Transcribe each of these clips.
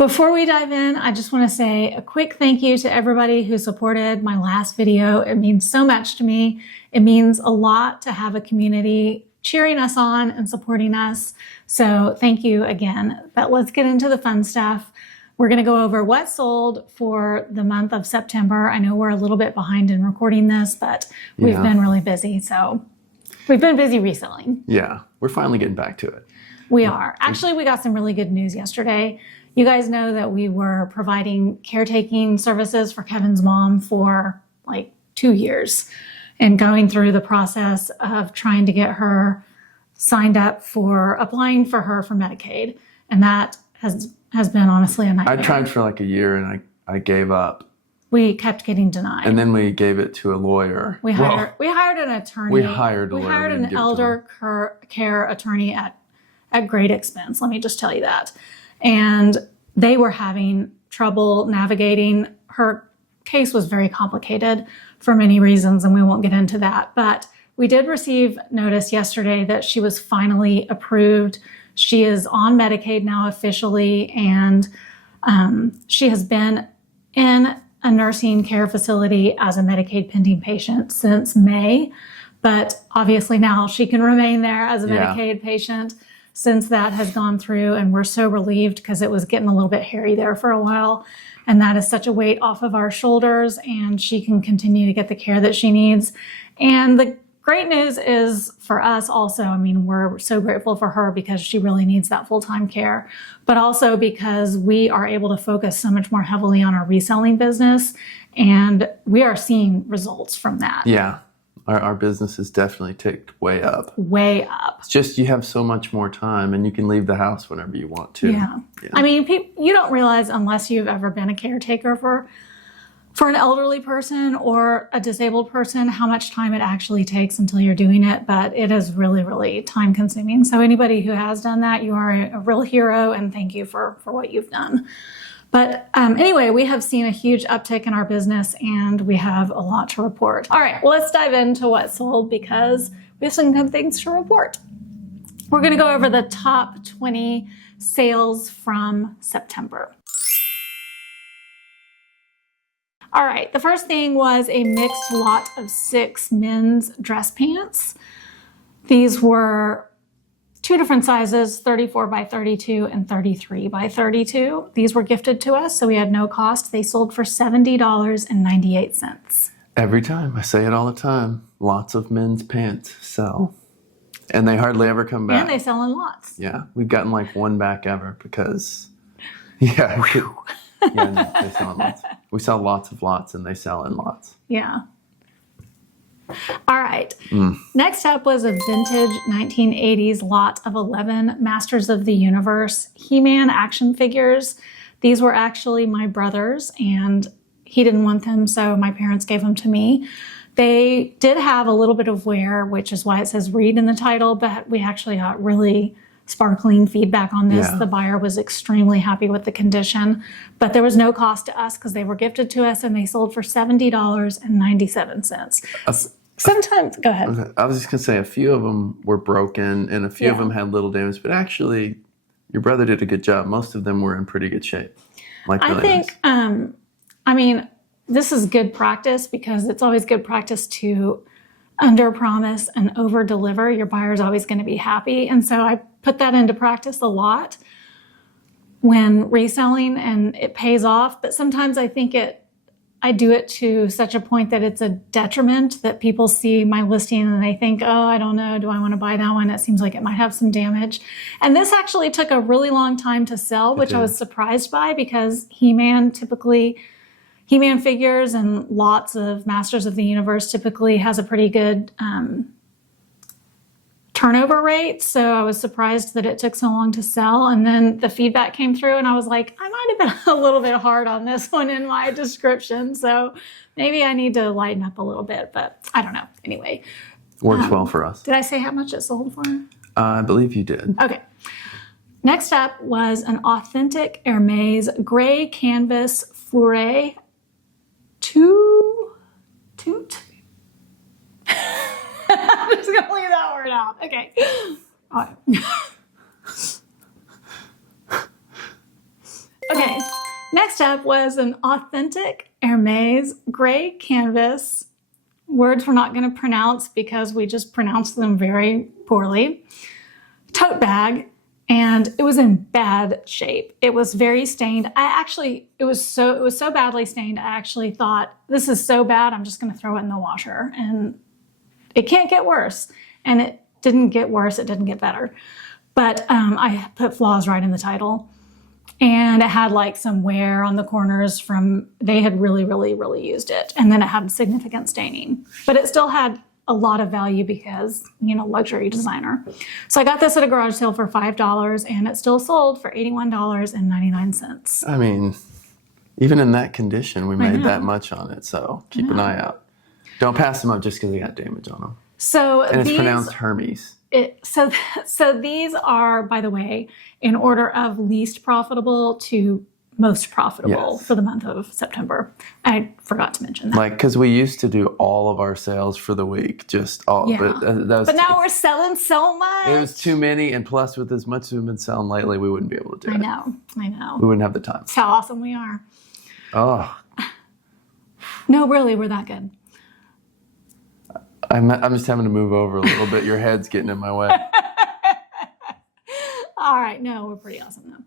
Before we dive in, I just want to say a quick thank you to everybody who supported my last video. It means so much to me. It means a lot to have a community cheering us on and supporting us. So thank you again. But let's get into the fun stuff. We're going to go over what sold for the month of September. I know we're a little bit behind in recording this, but we've been really busy. So we've been busy reselling. Yeah, we're finally getting back to it. We are. Actually, we got some really good news yesterday. You guys know that we were providing caretaking services for Kevin's mom for like 2 years and going through the process of trying to get her signed up for applying for her for Medicaid. And that has been honestly a nightmare. I tried for like a year and I gave up. We kept getting denied. And then we gave it to a lawyer. We hired an attorney. We hired a lawyer. We hired an elder care attorney at great expense. Let me just tell you that. And they were having trouble navigating. Her case was very complicated for many reasons, and we won't get into that. But we did receive notice yesterday that she was finally approved. She is on Medicaid now officially, and she has been in a nursing care facility as a Medicaid pending patient since May. But obviously now she can remain there as a Medicaid patient since that has gone through, and we're so relieved because it was getting a little bit hairy there for a while. And that is such a weight off of our shoulders, and she can continue to get the care that she needs. And the great news is for us also, I mean, we're so grateful for her because she really needs that full-time care, but also because we are able to focus so much more heavily on our reselling business, and we are seeing results from that. Yeah, our business has definitely ticked way up. Way up. It's just you have so much more time and you can leave the house whenever you want to. Yeah. I mean, you don't realize unless you've ever been a caretaker for an elderly person or a disabled person, how much time it actually takes until you're doing it. But it is really, really time consuming. So anybody who has done that, you are a real hero, and thank you for what you've done. But anyway, we have seen a huge uptick in our business, and we have a lot to report. All right, let's dive into what sold because we have some good things to report. We're going to go over the top 20 sales from September. All right, the first thing was a mixed lot of 6 men's dress pants. These were 2 different sizes, 34 by 32 and 33 by 32. These were gifted to us, so we had no cost. They sold for $70.98. Every time, I say it all the time, lots of men's pants sell. And they hardly ever come back. And they sell in lots. Yeah, we've gotten like one back ever because, they sell in lots. We sell lots of lots and they sell in lots. Yeah. All right. Next up was a vintage 1980s lot of 11 Masters of the Universe He-Man action figures. These were actually my brother's, and he didn't want them, so my parents gave them to me. They did have a little bit of wear, which is why it says read in the title, but we actually got really sparkling feedback on this. Yeah. The buyer was extremely happy with the condition, but there was no cost to us because they were gifted to us and they sold for $70.97. Sometimes, go ahead. I was just going to say a few of them were broken and a few of them had little damage, but actually your brother did a good job. Most of them were in pretty good shape. Like I think, I mean, this is good practice because it's always good practice to under promise and over deliver. Your buyer's always going to be happy. And so I put that into practice a lot when reselling, and it pays off. But sometimes I think I do it to such a point that it's a detriment that people see my listing and they think, oh, I don't know, do I want to buy that one? It seems like it might have some damage. And this actually took a really long time to sell, which I was surprised by because He-Man figures and lots of Masters of the Universe typically has a pretty good turnover rate. So I was surprised that it took so long to sell. And then the feedback came through and I was like, I might have been a little bit hard on this one in my description. So maybe I need to lighten up a little bit, but I don't know. Anyway. Works well for us. Did I say how much it sold for? I believe you did. Okay. Next up was an authentic Hermes gray canvas fourrure. I'm just going to leave that word out. Okay. All right. Okay, next up was an authentic Hermes gray canvas. Words we're not going to pronounce because we just pronounced them very poorly. Tote bag, and it was in bad shape. It was very stained. It was so badly stained. I actually thought, this is so bad, I'm just going to throw it in the washer, and it can't get worse. And it didn't get worse. It didn't get better. But I put flaws right in the title. And it had like some wear on the corners from, they had really, really, really used it. And then it had significant staining. But it still had a lot of value because, luxury designer. So I got this at a garage sale for $5 and it still sold for $81.99. I mean, even in that condition, we made that much on it. So keep an eye out. Don't pass them up just because they got damage on them. And it's pronounced Hermes. So these are, by the way, in order of least profitable to most profitable for the month of September. I forgot to mention that. Like, because we used to do all of our sales for the week, just all. Yeah. But now we're selling so much. It was too many, and plus with as much as we've been selling lately, we wouldn't be able to do it. I know. We wouldn't have the time. That's how awesome we are. Oh. No, really, we're that good. I'm just having to move over a little bit. Your head's getting in my way. All right. No, we're pretty awesome though.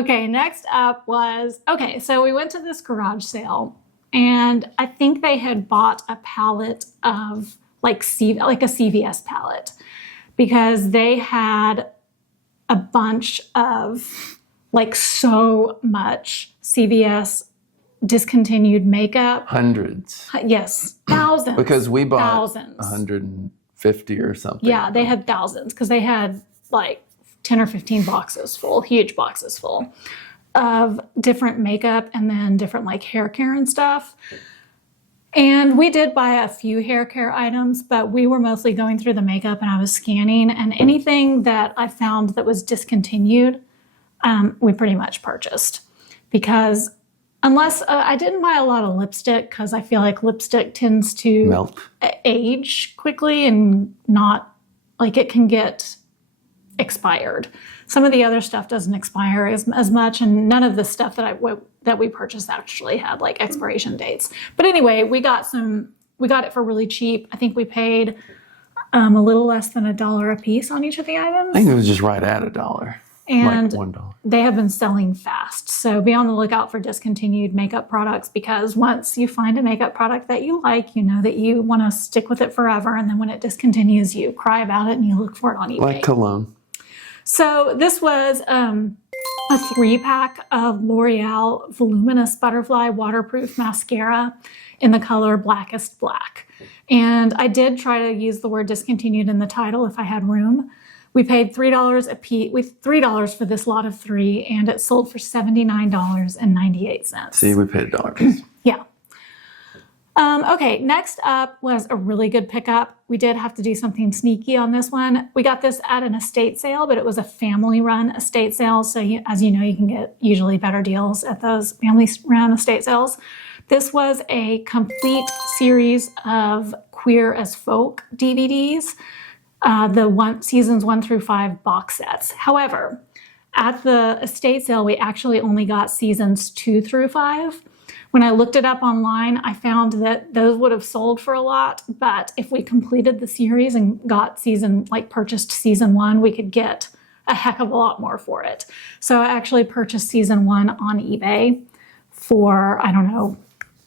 Okay. Next up was, so we went to this garage sale and I think they had bought a pallet of like a CVS pallet because they had a bunch of like so much CVS discontinued makeup. Hundreds. Yes, thousands. Because we bought thousands. 150 or something. Yeah, they had thousands because they had like 10 or 15 boxes full, huge boxes full of different makeup and then different like hair care and stuff. And we did buy a few hair care items, but we were mostly going through the makeup and I was scanning, and anything that I found that was discontinued, we pretty much purchased because unless I didn't buy a lot of lipstick because I feel like lipstick tends to melt, age quickly and not like it can get expired. Some of the other stuff doesn't expire as much, and none of the stuff that we purchased actually had like expiration dates. But anyway, we got it for really cheap. I think we paid a little less than $1 a piece on each of the items. I think it was just right at $1. And like $1. They have been selling fast. So be on the lookout for discontinued makeup products, because once you find a makeup product that you like, you know that you want to stick with it forever. And then when it discontinues, you cry about it and you look for it on eBay. Like cologne. So this was a 3-pack of L'Oreal Voluminous Butterfly Waterproof Mascara in the color Blackest Black. And I did try to use the word discontinued in the title if I had room. We paid $3 a piece, with $3 for this lot of 3, and it sold for $79.98. See, we paid $1 a piece. Yeah. Okay, next up was a really good pickup. We did have to do something sneaky on this one. We got this at an estate sale, but it was a family-run estate sale. So as you know, you can get usually better deals at those family-run estate sales. This was a complete series of Queer as Folk DVDs. Seasons 1 through 5 box sets. However, at the estate sale, we actually only got seasons 2 through 5. When I looked it up online, I found that those would have sold for a lot, but if we completed the series and purchased season 1, we could get a heck of a lot more for it. So I actually purchased season 1 on eBay for, I don't know,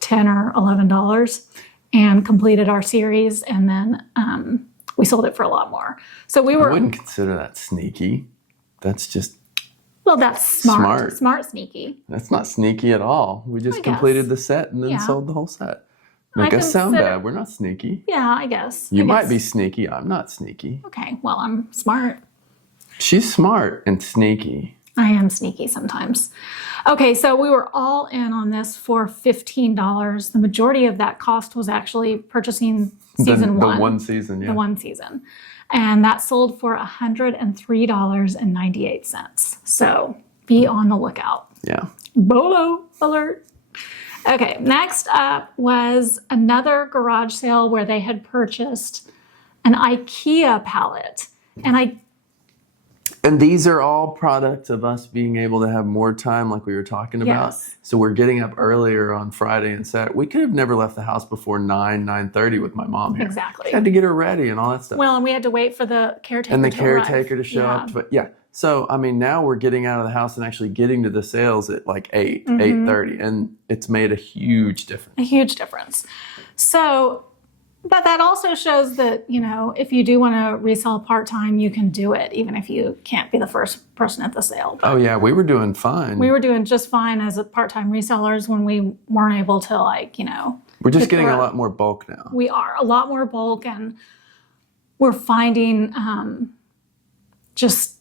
$10 or $11 and completed our series, and then we sold it for a lot more. So I wouldn't consider that sneaky. That's just... Well, that's smart. Smart sneaky. That's not sneaky at all. We just completed the set and then sold the whole set. Make us sound bad. We're not sneaky. Yeah, I guess. You might be sneaky. I'm not sneaky. Okay, well, I'm smart. She's smart and sneaky. I am sneaky sometimes. Okay, so we were all in on this for $15. The majority of that cost was actually purchasing season 1. The one season, yeah. The one season. And that sold for $103.98. So be on the lookout. Yeah. BOLO alert. Okay, next up was another garage sale where they had purchased an IKEA pallet. And And these are all products of us being able to have more time like we were talking about. Yes. So we're getting up earlier on Friday and Saturday. We could have never left the house before 9:30 with my mom here. Exactly. Had to get her ready and all that stuff. Well, and we had to wait for the caretaker and the to caretaker arrive. to show up. But yeah. So, I mean, now we're getting out of the house and actually getting to the sales at like 8:30. And it's made a huge difference. A huge difference. So, but that also shows that, you know, if you do want to resell part-time, you can do it, even if you can't be the first person at the sale. But oh, yeah. We were doing fine. we were doing just fine as a part-time resellers when we weren't able to, like, you know. We're just getting a lot more bulk now. We are. A lot more bulk, and we're finding just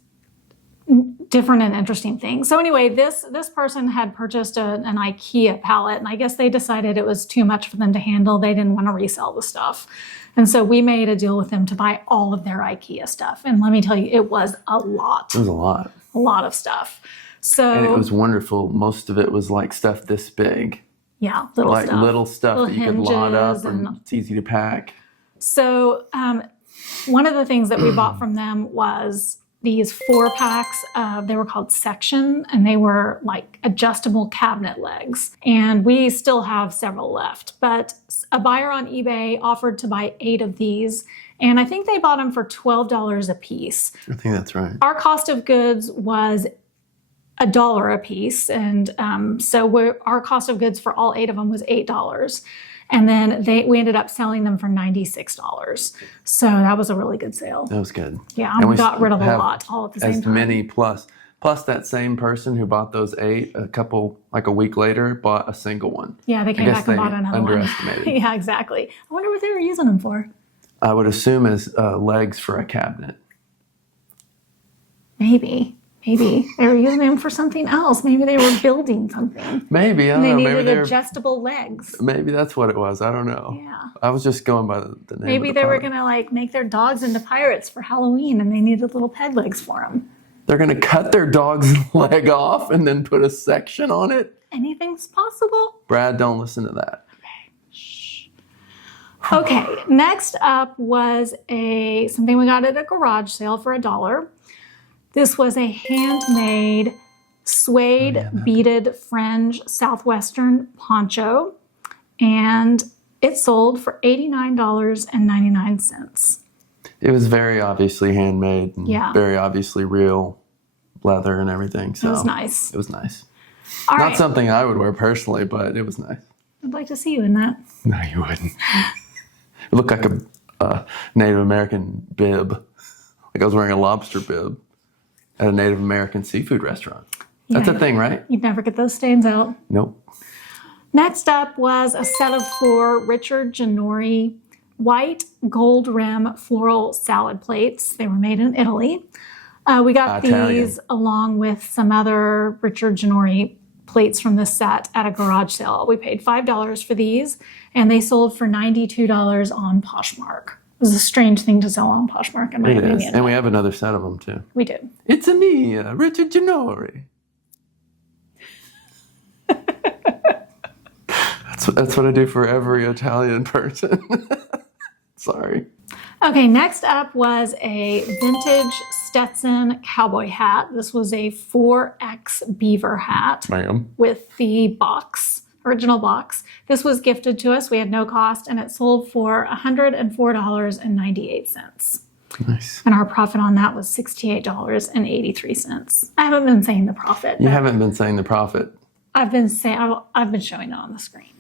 different and interesting things. So anyway, this person had purchased an IKEA pallet, and I guess they decided it was too much for them to handle. They didn't want to resell the stuff. And so we made a deal with them to buy all of their IKEA stuff. And let me tell you, it was a lot. It was a lot. A lot of stuff. So, and it was wonderful. Most of it was like stuff this big. Yeah, little like stuff. Little stuff little that you could lot up and it's easy to pack. So one of the things that we bought from them was these 4-packs they were called Section, and they were like adjustable cabinet legs. And we still have several left, but a buyer on eBay offered to buy 8 of these. And I think they bought them for $12 a piece. I think that's right. Our cost of goods was $1 a piece. And so our cost of goods for all 8 of them was $8. And then we ended up selling them for $96. So that was a really good sale. That was good. Yeah, and we got rid of a lot all at the same time. Many plus that same person who bought those 8, a week later, bought a single one. Yeah, they came back and bought another one. Underestimated. Yeah, exactly. I wonder what they were using them for. I would assume as legs for a cabinet. Maybe they were using them for something else. Maybe they were building something. Maybe, I don't know. They Maybe needed adjustable legs. Maybe that's what it was. I don't know. Yeah. I was just going by the name. Maybe they were going to like make their dogs into pirates for Halloween, and they needed little peg legs for them. They're going to cut their dog's leg off and then put a section on it? Anything's possible. Brad, don't listen to that. Okay. Shh. Okay, next up was something we got at a garage sale for $1. This was a handmade suede beaded fringe Southwestern poncho, and it sold for $89.99. It was very obviously handmade and Yeah. very obviously real leather and everything. So It was nice. It was nice. All Not right. something I would wear personally, but it was nice. I'd like to see you in that. No, you wouldn't. It looked like a Native American bib. Like I was wearing a lobster bib at a Native American seafood restaurant. That's Yeah. a thing, right? You'd never get those stains out. Nope. Next up was a set of 4 Richard Ginori white gold rim floral salad plates. They were made in Italy. We got Italian. these along with some other Richard Ginori plates from this set at a garage sale. We paid $5 for these, and they sold for $92 on Poshmark. It was a strange thing to sell on Poshmark, in my It is. opinion. And we have another set of them too. We do. It's a me, Richard Ginori. That's what I do for every Italian person. Sorry. Okay, next up was a vintage Stetson cowboy hat. This was a 4X beaver hat Ma'am. with the original box. This was gifted to us. We had no cost, and it sold for $104.98. Nice. And our profit on that was $68.83. I haven't been saying the profit. You haven't been saying the profit. I've been showing it on the screen.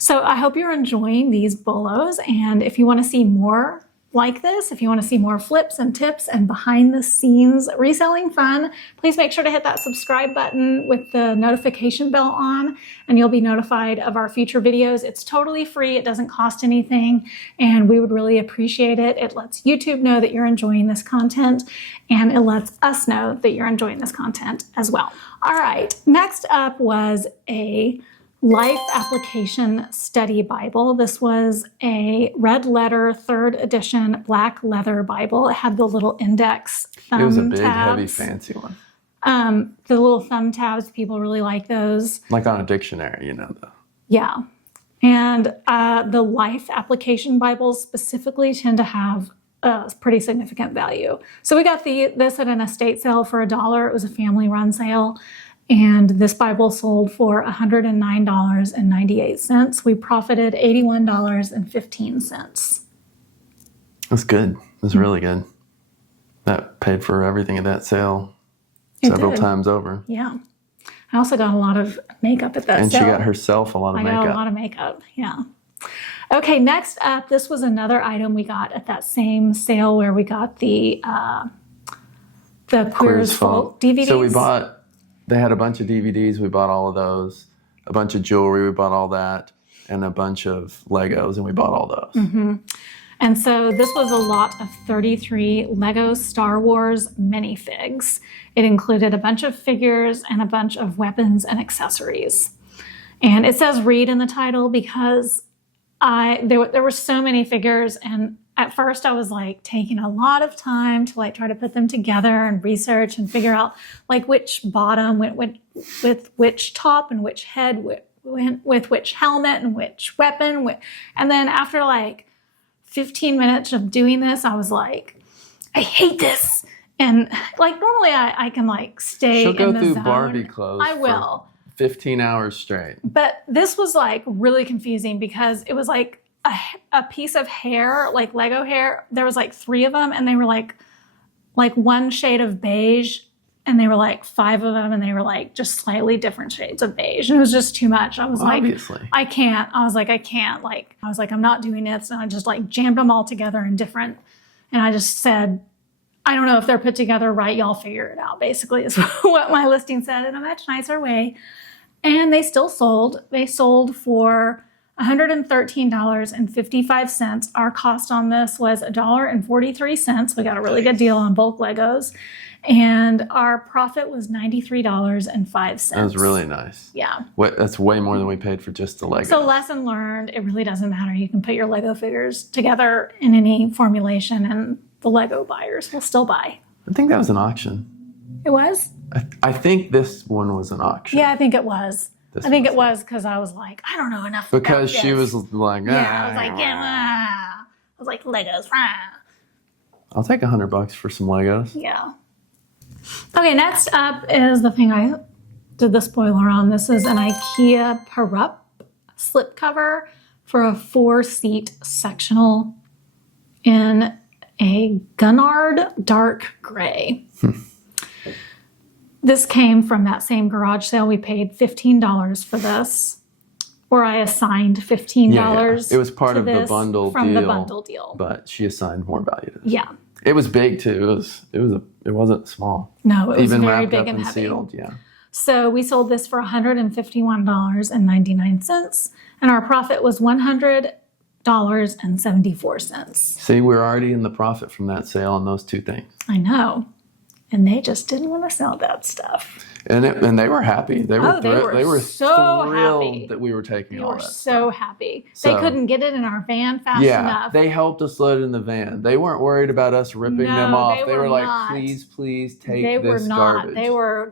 So I hope you're enjoying these bolos, and if you want to see more like this, if you want to see more flips and tips and behind the scenes reselling fun, please make sure to hit that subscribe button with the notification bell on, and you'll be notified of our future videos. It's totally free. It doesn't cost anything, and we would really appreciate it. It lets YouTube know that you're enjoying this content, and it lets us know that you're enjoying this content as well. All right, next up was a Life Application Study Bible. This was a red letter 3rd edition black leather Bible. It had the little index thumb tabs. It was a big, heavy, fancy one. The little thumb tabs, people really like those. Like on a dictionary, though. Yeah. And the Life Application Bibles specifically tend to have a pretty significant value. So we got this at an estate sale for $1. It was a family run sale. And this Bible sold for $109.98. We profited $81.15. That's good. That's really good. That paid for everything at that sale several times over. Yeah. I also got a lot of makeup at that sale. And she got herself a lot of makeup. I got a lot of makeup, yeah. Okay, next up, this was another item we got at that same sale where we got the Queer as Folk DVDs. So they had a bunch of DVDs. We bought all of those. A bunch of jewelry. We bought all that. And a bunch of Legos, and we bought all those. Mm-hmm. And so this was a lot of 33 Lego Star Wars minifigs. It included a bunch of figures and a bunch of weapons and accessories. And it says read in the title because there were so many figures, and at first I was like taking a lot of time to like try to put them together and research and figure out like which bottom went with which top and which head went with which helmet and which weapon. And then after like 15 minutes of doing this, I was like, I hate this. And like normally I can like stay in the zone. She'll go through Barbie clothes. I will. 15 hours straight. But this was like really confusing because it was like a piece of hair, like Lego hair. There was like 3 of them, and they were like one shade of beige, and they were like 5 of them, and they were like just slightly different shades of beige. And it was just too much. I was Obviously. like, I can't. I was like, I'm not doing this. And I just like jammed them all together in different. And I just said, I don't know if they're put together right. Y'all figure it out, basically, is what my listing said in a much nicer way. And they still sold. They sold for $113.55. Our cost on this was $1.43. We got a really good deal on bulk Legos. And our profit was $93.05. That was really nice. Yeah. That's way more than we paid for just the Legos. So lesson learned, it really doesn't matter. You can put your Lego figures together in any formulation and the Lego buyers will still buy. I think that was an auction. It was? I think this one was an auction. Yeah, I think it was. It was because I was like, I don't know enough because about she this. was like, yeah, I was like, I was like, Legos. I'll take $100 for some Legos. Yeah. Okay, next up is the thing I did the spoiler on. This is an IKEA Perup slipcover for a 4-seat sectional in a Gunard dark gray. This came from that same garage sale. We paid $15 for this, or I assigned $15. Yeah. It was part of the bundle from deal, the bundle deal. But she assigned more value to this. Yeah. It was big too. It wasn't small. No, it was even very wrapped big up and and heavy. sealed. Yeah. So we sold this for $151.99, and our profit was $100.74. See, we're already in the profit from that sale on those 2 things. I know. And they just didn't want to sell that stuff. And they were happy. They were so thrilled happy that we were taking all that. They were so happy. So, they couldn't get it in our van fast enough. They helped us load it in the van. They weren't worried about us ripping them off. They were like, not. please take they this were not. garbage. They were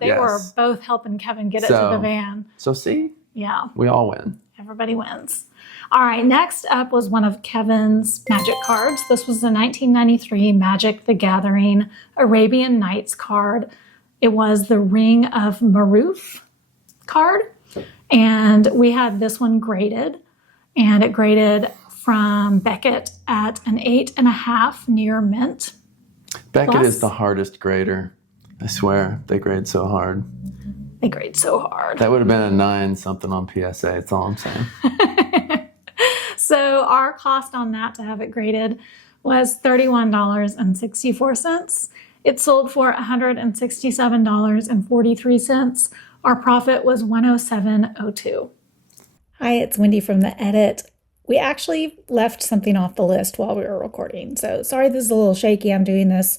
both helping Kevin get it to the van. So see? Yeah. We all win. Everybody wins. All right, next up was one of Kevin's magic cards. This was the 1993 Magic the Gathering Arabian Nights card. It was the Ring of Maruf card. And we had this one graded. And it graded from Beckett at an 8.5 near mint. Beckett is the hardest grader. I swear, they grade so hard. They grade so hard. That would have been a 9 something on PSA. That's all I'm saying. So our cost on that to have it graded was $31.64. It sold for $167.43. Our profit was $107.02. Hi, it's Wendy from The Edit. We actually left something off the list while we were recording. So sorry this is a little shaky. I'm doing this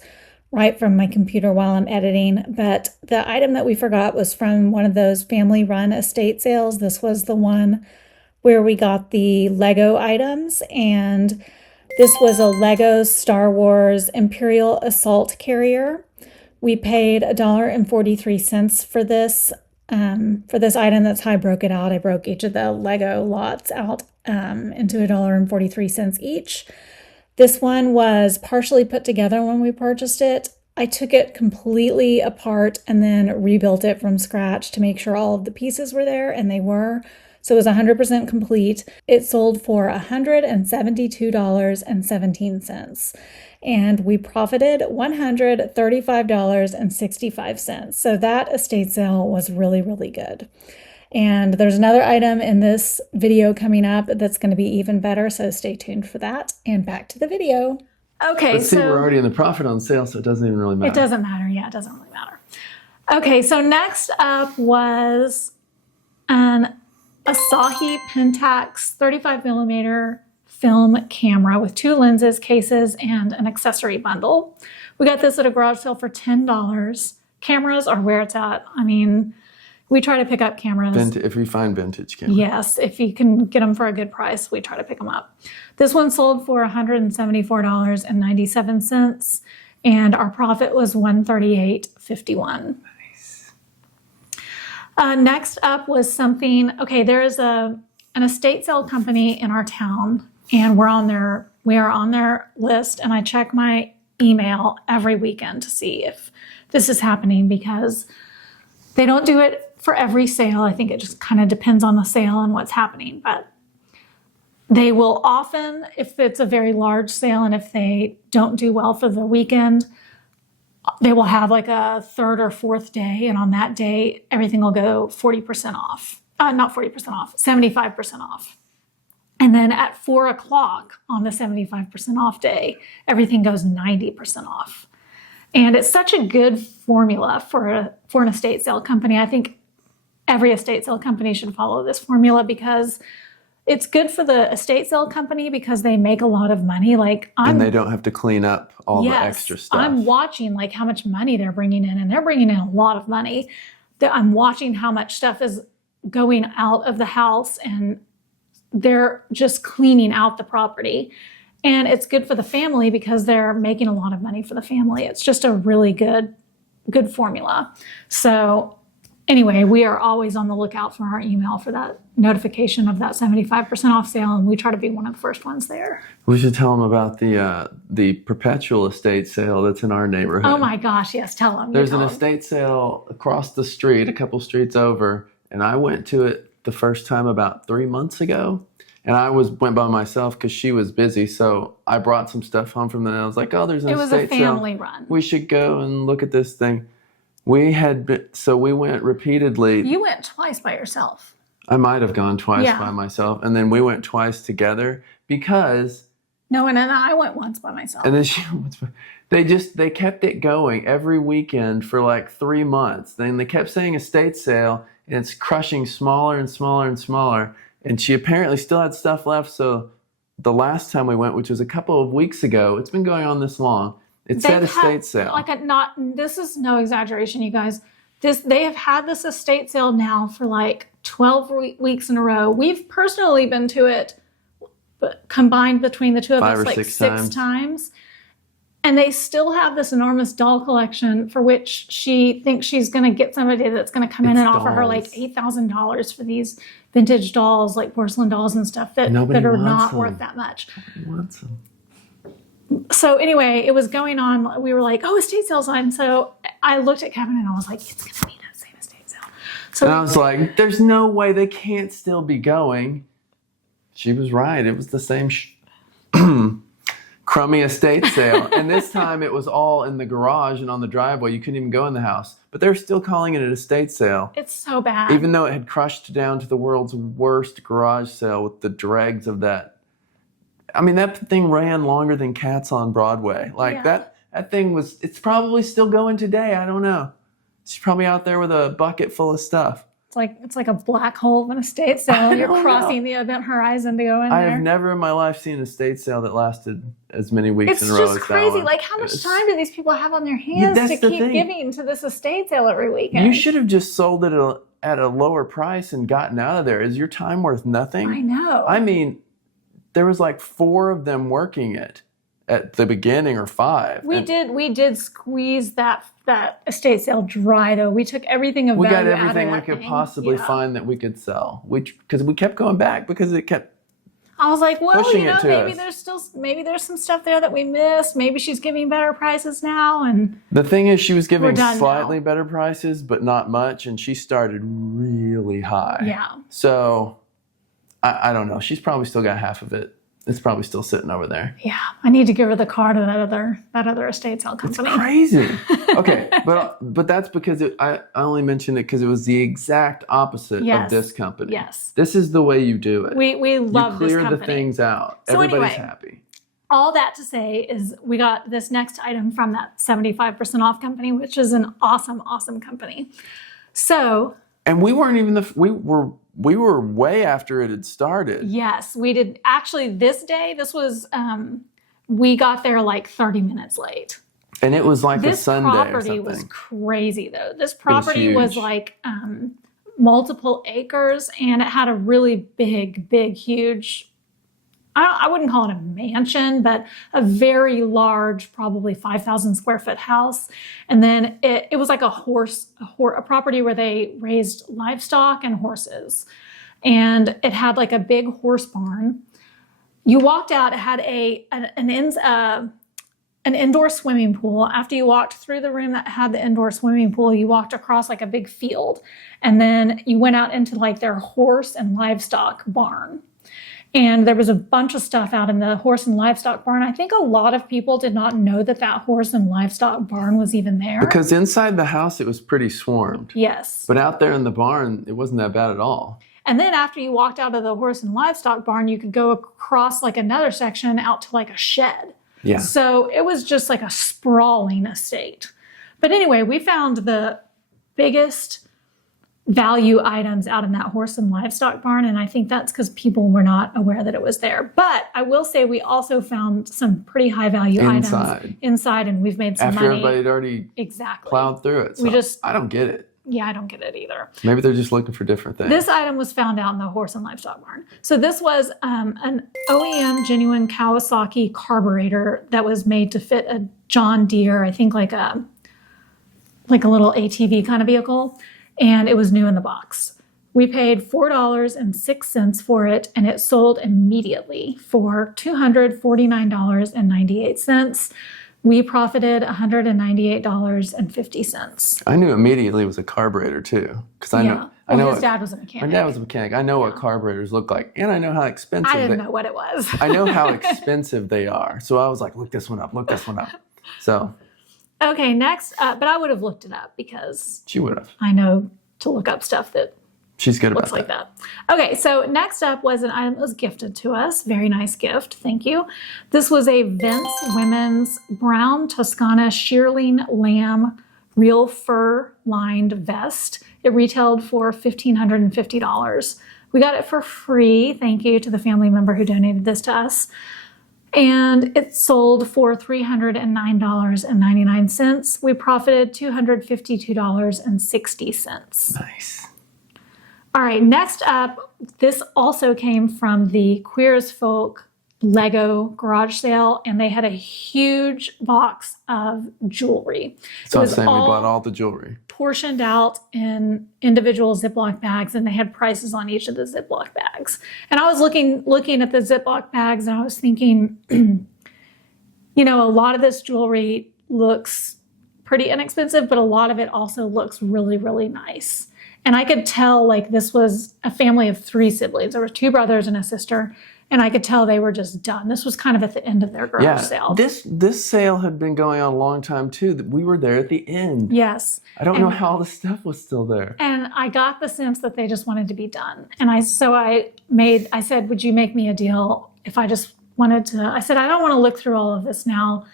right from my computer while I'm editing. But the item that we forgot was from one of those family-run estate sales. This was the one where we got the Lego items, and this was a Lego Star Wars Imperial Assault Carrier. We paid $1.43 for this item. That's how I broke it out. I broke each of the Lego lots out into $1.43 each. This one was partially put together when we purchased it. I took it completely apart and then rebuilt it from scratch to make sure all of the pieces were there, and they were. So it was 100% complete. It sold for $172.17. And we profited $135.65. So that estate sale was really, really good. And there's another item in this video coming up that's going to be even better. So stay tuned for that. And back to the video. Okay, Let's see, we're already in the profit on sale, so it doesn't even really matter. It doesn't matter. Yeah, it doesn't really matter. Okay, so next up was an Asahi Pentax 35 millimeter film camera with 2 lenses, cases, and an accessory bundle. We got this at a garage sale for $10. Cameras are where it's at. I mean, we try to pick up cameras. If we find vintage cameras. Yes, if you can get them for a good price, we try to pick them up. This one sold for $174.97, and our profit was $138.51. Nice. Next up was something, okay, there is an estate sale company in our town, and we are on their list, and I check my email every weekend to see if this is happening, because they don't do it for every sale. I think it just kind of depends on the sale and what's happening, but they will often, if it's a very large sale and if they don't do well for the weekend, they will have like a 3rd or 4th day, and on that day, everything will go 40% off. Not 40% off, 75% off. And then at 4 o'clock on the 75% off day, everything goes 90% off. And it's such a good formula for an estate sale company. I think every estate sale company should follow this formula, because it's good for the estate sale company because they make a lot of money. And they don't have to clean up all the extra stuff. I'm watching like how much money they're bringing in, and they're bringing in a lot of money. I'm watching how much stuff is going out of the house, and they're just cleaning out the property. And it's good for the family because they're making a lot of money for the family. It's just a really good formula. So anyway, we are always on the lookout for our email for that notification of that 75% off sale, and we try to be one of the first ones there. We should tell them about the perpetual estate sale that's in our neighborhood. Oh my gosh, yes, tell them. There's an estate sale across the street, a couple streets over, and I went to it the first time about 3 months ago. And I went by myself because she was busy, so I brought some stuff home from there. And I was like, "Oh, there's an estate sale. It was a family run. We should go and look at this thing." We went repeatedly. You went twice by yourself. I might have gone twice by myself, and then we went twice together because. No, and then I went once by myself. And then they kept it going every weekend for like 3 months. Then they kept saying estate sale, and it's crushing smaller and smaller and smaller. And she apparently still had stuff left. So the last time we went, which was a couple of weeks ago, it's been going on this long. It said estate sale. This is no exaggeration, you guys. They have had this estate sale now for like 12 weeks in a row. We've personally been to it, but combined between the two of us, like 6 times. And they still have this enormous doll collection for which she thinks she's going to get somebody that's going to come in and offer her like $8,000 for these vintage dolls, like porcelain dolls and stuff that are not worth that much. Nobody wants them. So anyway, it was going on. We were like, oh, estate sale sign. So I looked at Kevin and I was like, it's going to be that same estate sale. So and I was like, there's no way they can't still be going. She was right. It was the same crummy estate sale. And this time it was all in the garage and on the driveway. You couldn't even go in the house. But they're still calling it an estate sale. It's so bad. Even though it had crushed down to the world's worst garage sale with the dregs of that. I mean, that thing ran longer than Cats on Broadway. That thing it's probably still going today. I don't know. She's probably out there with a bucket full of stuff. It's like a black hole of an estate sale. You're crossing the event horizon to go in there. I have never in my life seen an estate sale that lasted as many weeks in a row as that one. It's just crazy. Like, how much time do these people have on their hands to keep giving to this estate sale every weekend? You should have just sold it at a lower price and gotten out of there. Is your time worth nothing? I know. I mean, there was like 4 of them working it at the beginning, or 5. We did squeeze that estate sale dry, though. We took everything of value out of that. We got everything we could possibly find that we could sell. Because we kept going back because it kept I was like, well, Pushing you know, it to maybe there's some stuff there that we missed. Maybe she's giving better prices now. And The thing is, she was giving done slightly now. better prices, but not much, and she started really high. Yeah. So, I don't know. She's probably still got half of it. It's probably still sitting over there. Yeah, I need to give her the card of that other estate sale company. It's crazy. Okay, but that's because I only mentioned it because it was the exact opposite of this company. Yes. This is the way you do it. We love this You company. clear the things out. So Everybody's anyway, happy. all that to say is we got this next item from that 75% off company, which is an awesome, awesome company. So. And we weren't even we were way after it had started. Yes, we did. Actually, this was, we got there like 30 minutes late. And it was like a Sunday or something. This property was crazy though. This property was huge. like multiple acres, and it had a really big, huge, I wouldn't call it a mansion, but a very large, probably 5,000 square foot house. And then it was like a property where they raised livestock and horses. And it had like a big horse barn. You walked out, it had an indoor swimming pool. After you walked through the room that had the indoor swimming pool, you walked across like a big field. And then you went out into like their horse and livestock barn. And there was a bunch of stuff out in the horse and livestock barn. I think a lot of people did not know that horse and livestock barn was even there. Because inside the house, it was pretty swarmed. Yes. But out there in the barn, it wasn't that bad at all. And then after you walked out of the horse and livestock barn, you could go across like another section out to like a shed. Yeah. So it was just like a sprawling estate. But anyway, we found the biggest value items out in that horse and livestock barn. And I think that's because people were not aware that it was there. But I will say we also found some pretty high value items inside, and we've made some after money. Everybody had already plowed through it. So I don't get it. Yeah, I don't get it either. Maybe they're just looking for different things. This item was found out in the horse and livestock barn. So this was an OEM genuine Kawasaki carburetor that was made to fit a John Deere, I think like a little ATV kind of vehicle. And it was new in the box. We paid $4.06 for it, and it sold immediately for $249.98. We profited $198.50. I knew immediately it was a carburetor too, because I know his dad was a mechanic. My dad was a mechanic. I know what carburetors look like, and I know how expensive. I didn't know what it was. I know how expensive they are, so I was like, look this one up. So. Okay, next, but I would have looked it up because she would have. I know to look up stuff that she's good looks about like that. Okay, so next up was an item that was gifted to us. Very nice gift, thank you. This was a Vince Women's Brown Toscana Shearling Lamb Real Fur Lined Vest. It retailed for $1,550. We got it for free. Thank you to the family member who donated this to us. And it sold for $309.99. We profited $252.60. Nice. All right, next up, this also came from the Queer as Folk Lego garage sale, and they had a huge box of jewelry. So I was saying we bought all the jewelry. Portioned out in individual Ziploc bags, and they had prices on each of the Ziploc bags. And I was looking at the Ziploc bags, and I was thinking, a lot of this jewelry looks pretty inexpensive, but a lot of it also looks really, really nice. And I could tell like this was a family of 3 siblings. There were 2 brothers and a sister. And I could tell they were just done. This was kind of at the end of their garage sale. This sale had been going on a long time too. We were there at the end. Yes. I don't know how all the stuff was still there. And I got the sense that they just wanted to be done. And I said, would you make me a deal if I just wanted to? I said, I don't want to look through all of this now,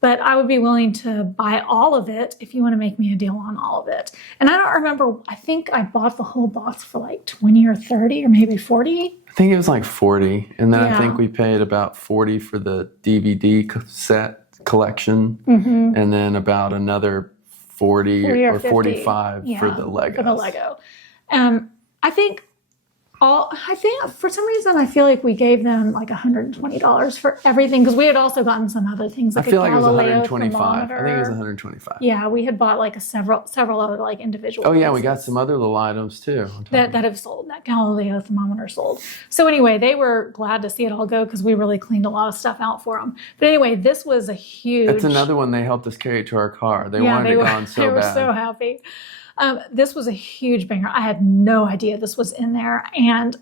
but I would be willing to buy all of it if you want to make me a deal on all of it. And I don't remember, I think I bought the whole box for like 20 or 30 or maybe 40. I think it was like 40. And then I think we paid about 40 for the DVD set collection. Mm-hmm. And then about another 40 or 45 for the Legos. For the Lego. I think for some reason I feel like we gave them like $120 for everything, because we had also gotten some other things. Like I feel like it was 125. I think it was 125. Yeah, we had bought like several other like individual. Oh yeah, pieces we got some other little items too. that have sold. that Galileo thermometer sold. So anyway, they were glad to see it all go because we really cleaned a lot of stuff out for them. But anyway, this was a huge... That's another one they helped us carry it to our car. They wanted it gone so bad. They were so happy. This was a huge banger. I had no idea this was in there. And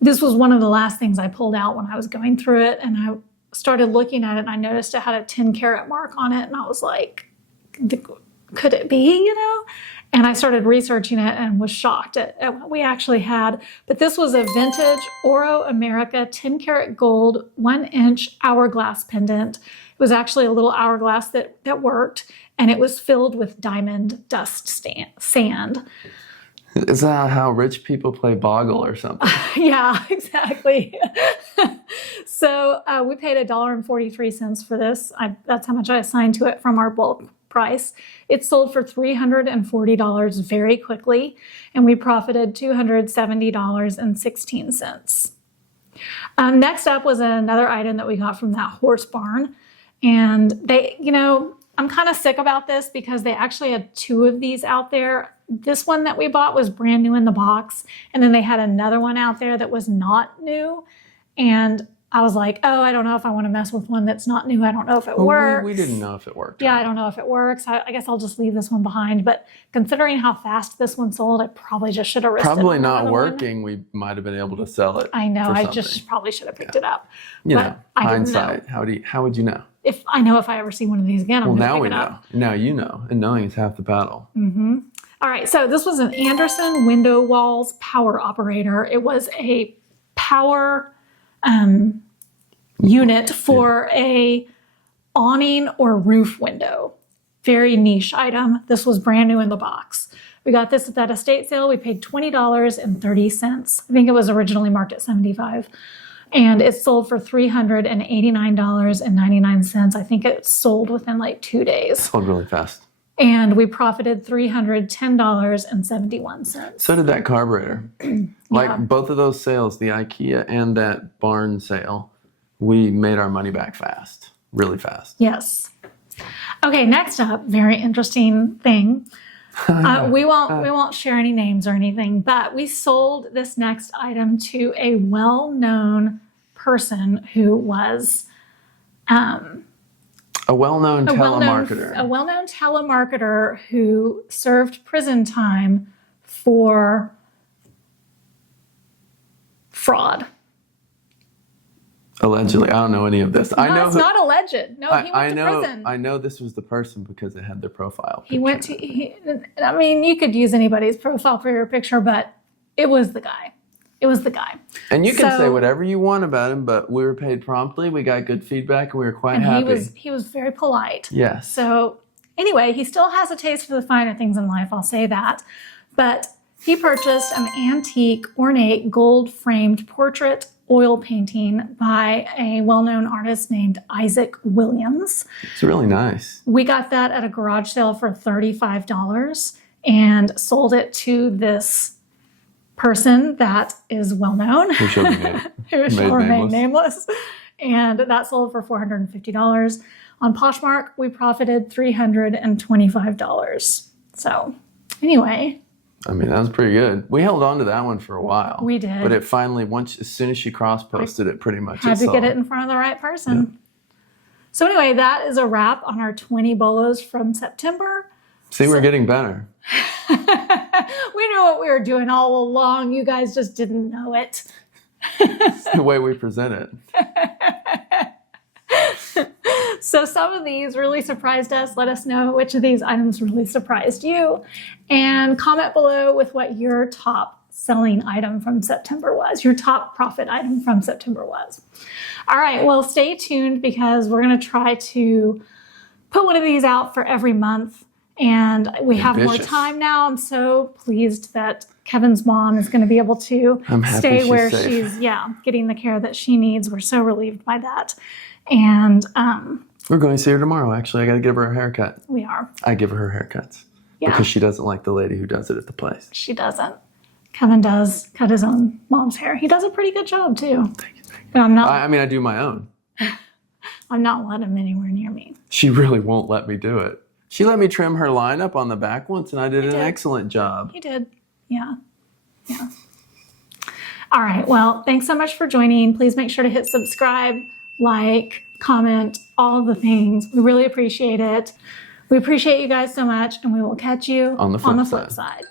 this was one of the last things I pulled out when I was going through it. And I started looking at it and I noticed it had a 10 karat mark on it. And I was like, could it be, And I started researching it and was shocked at what we actually had. But this was a vintage Oro America 10 karat gold 1-inch hourglass pendant. It was actually a little hourglass that worked, and it was filled with diamond dust sand. Is that how rich people play Boggle or something? Yeah, exactly. So we paid $1.43 for this. That's how much I assigned to it from our bulk price. It sold for $340 very quickly, and we profited $270.16. Next up was another item that we got from that horse barn. And they, I'm kind of sick about this because they actually had 2 of these out there. This one that we bought was brand new in the box. And then they had another one out there that was not new. And I was like, oh, I don't know if I want to mess with one that's not new. I don't know if it works. We didn't know if it worked. Yeah, I don't know if it works. I guess I'll just leave this one behind. But considering how fast this one sold, I probably just should have risked it. Probably not working. We might have been able to sell it. I know. I just probably should have picked it up. Hindsight. How would you know? If I ever see one of these again, I'm going to pick it up. Now you know. And knowing is half the battle. Mm-hmm. All right. So this was an Anderson window walls power operator. It was a power unit for a awning or roof window. Very niche item. This was brand new in the box. We got this at that estate sale. We paid $20.30. I think it was originally marked at $75. And it sold for $389.99. I think it sold within like 2 days. Sold really fast. And we profited $310.71. So did that carburetor. Both of those sales, the IKEA and that barn sale, we made our money back fast, really fast. Yes. Okay, next up, very interesting thing. We won't share any names or anything, but we sold this next item to a well-known person who was a well-known telemarketer. A well-known telemarketer who served prison time for fraud. Allegedly. I don't know any of this. No, it's not alleged. No, he went to prison. I know this was the person because it had their profile picture. You could use anybody's profile for your picture, but it was the guy. And you can say whatever you want about him, but we were paid promptly. We got good feedback, and we were quite happy. He was very polite. Yes. So anyway, he still has a taste for the finer things in life, I'll say that. But he purchased an antique, ornate, gold-framed portrait oil painting by a well-known artist named Isaac Williams. It's really nice. We got that at a garage sale for $35 and sold it to this person that is well-known. Who shall remain nameless. And that sold for $450. On Poshmark, we profited $325. So anyway... I mean, that was pretty good. We held on to that one for a while. We did. But it finally, as soon as she cross-posted it, pretty much had to get it in front of the right person. Yeah. So anyway, that is a wrap on our 20 bolos from September. We're getting better. We knew what we were doing all along. You guys just didn't know it. It's the way we present it. So some of these really surprised us. Let us know which of these items really surprised you. And comment below with what your top selling item from September was, your top profit item from September was. All right, well, stay tuned because we're going to try to put one of these out for every month. And we have more time now. I'm so pleased that Kevin's mom is going to be able to stay where she's getting the care that she needs. We're so relieved by that. And we're going to see her tomorrow, actually. I got to give her a haircut. We are. I give her haircuts. Yeah. Because she doesn't like the lady who does it at the place. She doesn't. Kevin does cut his own mom's hair. He does a pretty good job, too. Thank you. But I'm not. I do my own. I'm not letting him anywhere near me. She really won't let me do it. She let me trim her line up on the back once, and I did an excellent job. He did. Yeah. Yeah. All right. Well, thanks so much for joining. Please make sure to hit subscribe, like, comment, all of the things. We really appreciate it. We appreciate you guys so much, and we will catch you on the flip side.